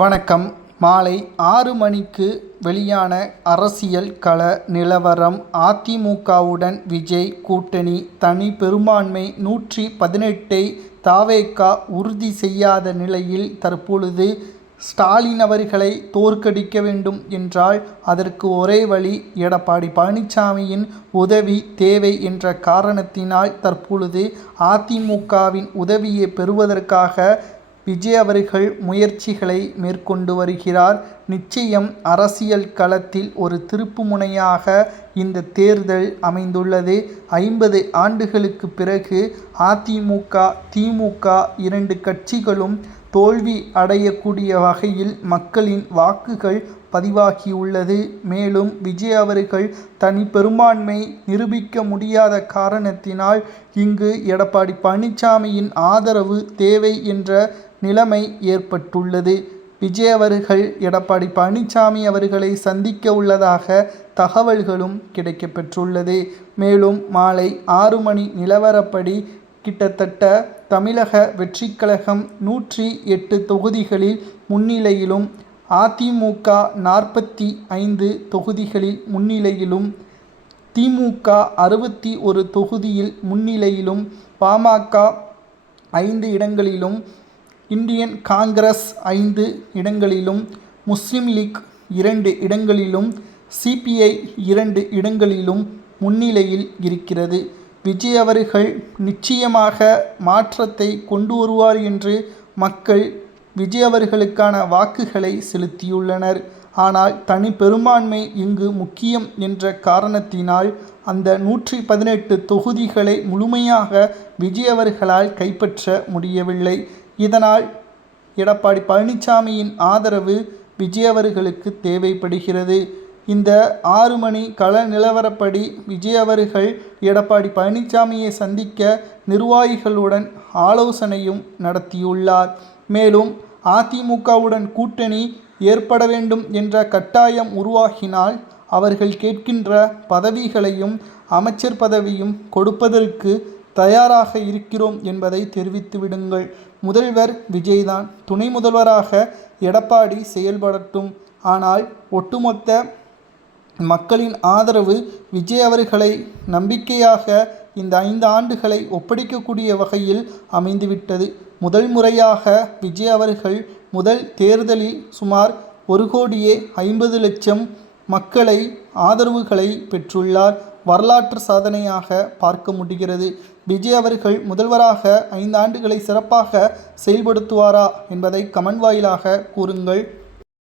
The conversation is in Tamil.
வணக்கம். மாலை 6 மணிக்கு வெளியான அரசியல் கள நிலவரம். அதிமுகவுடன் விஜய் கூட்டணி தனி பெரும்பான்மை 118ஐ தவேகா உறுதி செய்யாத நிலையில் தற்பொழுது ஸ்டாலின் அவர்களை தோற்கடிக்க வேண்டும் என்றால் அதற்கு ஒரே வழி எடப்பாடி பழனிசாமியின் உதவி தேவை என்ற காரணத்தினால் தற்பொழுது அதிமுகவின் உதவியை பெறுவதற்காக விஜய் அவர்கள் முயற்சிகளை மேற்கொண்டு வருகிறார். நிச்சயம் அரசியல் களத்தில் ஒரு திருப்புமுனையாக இந்த தேர்தல் அமைந்துள்ளது. 50 ஆண்டுகளுக்கு பிறகு அதிமுக திமுக இரண்டு கட்சிகளும் தோல்வி அடையக்கூடிய வகையில் மக்களின் வாக்குகள் பதிவாகியுள்ளது. மேலும் விஜய் அவர்கள் தனி பெரும்பான்மை நிரூபிக்க முடியாத காரணத்தினால் இங்கு எடப்பாடி பழனிசாமியின் ஆதரவு தேவை என்ற நிலைமை ஏற்பட்டுள்ளது. விஜய் அவர்கள் எடப்பாடி பழனிசாமி அவர்களை சந்திக்க உள்ளதாக தகவல்களும் கிடைக்கப்பெற்றுள்ளது. மேலும் மாலை 6 மணி நிலவரப்படி கிட்டத்தட்ட தமிழக வெற்றிக் கழகம் 108 தொகுதிகளில் முன்னிலையிலும், அதிமுக 45 தொகுதிகளில் முன்னிலையிலும், திமுக 61 தொகுதியில் முன்னிலையிலும், பாமக 5 இடங்களிலும், இந்தியன் காங்கிரஸ் 5 இடங்களிலும், முஸ்லிம் லீக் 2 இடங்களிலும், சிபிஐ 2 இடங்களிலும் முன்னிலையில் இருக்கிறது. விஜய் அவர்கள் நிச்சயமாக மாற்றத்தை கொண்டு வருவார் என்று மக்கள் விஜய் அவர்களுக்கான வாக்குகளை செலுத்தியுள்ளனர். ஆனால் தனி பெரும்பான்மை இங்கு முக்கியம் என்ற காரணத்தினால் அந்த 118 தொகுதிகளை முழுமையாக விஜய் அவர்களால் கைப்பற்ற முடியவில்லை. இதனால் எடப்பாடி பழனிசாமியின் ஆதரவு விஜய் அவர்களுக்கு தேவைப்படுகிறது. இந்த 6 மணி கள நிலவரப்படி விஜய் அவர்கள் எடப்பாடி பழனிசாமியை சந்திக்க நிர்வாகிகளுடன் ஆலோசனையும் நடத்தியுள்ளார். மேலும் அதிமுகவுடன் கூட்டணி ஏற்பட வேண்டும் என்ற கட்டாயம் உருவாகினால் அவர்கள் கேட்கின்ற பதவிகளையும் அமைச்சர் பதவியும் கொடுப்பதற்கு தயாராக இருக்கிறோம் என்பதை தெரிவித்து விடுங்கள். முதல்வர் விஜய்தான், துணை முதல்வராக எடப்பாடி செயல்படட்டும். ஆனால் ஒட்டுமொத்த மக்களின் ஆதரவு விஜய் அவர்களை நம்பிக்கையாக இந்த 5 ஆண்டுகளை ஒப்படைக்கக்கூடிய வகையில் அமைந்துவிட்டது. முதல் முறையாக விஜய் அவர்கள் முதல் தேர்தலில் சுமார் 1,50,00,000 மக்களை ஆதரவுகளை பெற்றுள்ளார். வரலாற்று சாதனையாக பார்க்க முடிகிறது. விஜய் அவர்கள் முதல்வராக 5 ஆண்டுகளை சிறப்பாக செயல்படுத்துவாரா என்பதை கமெண்ட் வாயிலாக கூறுங்கள்.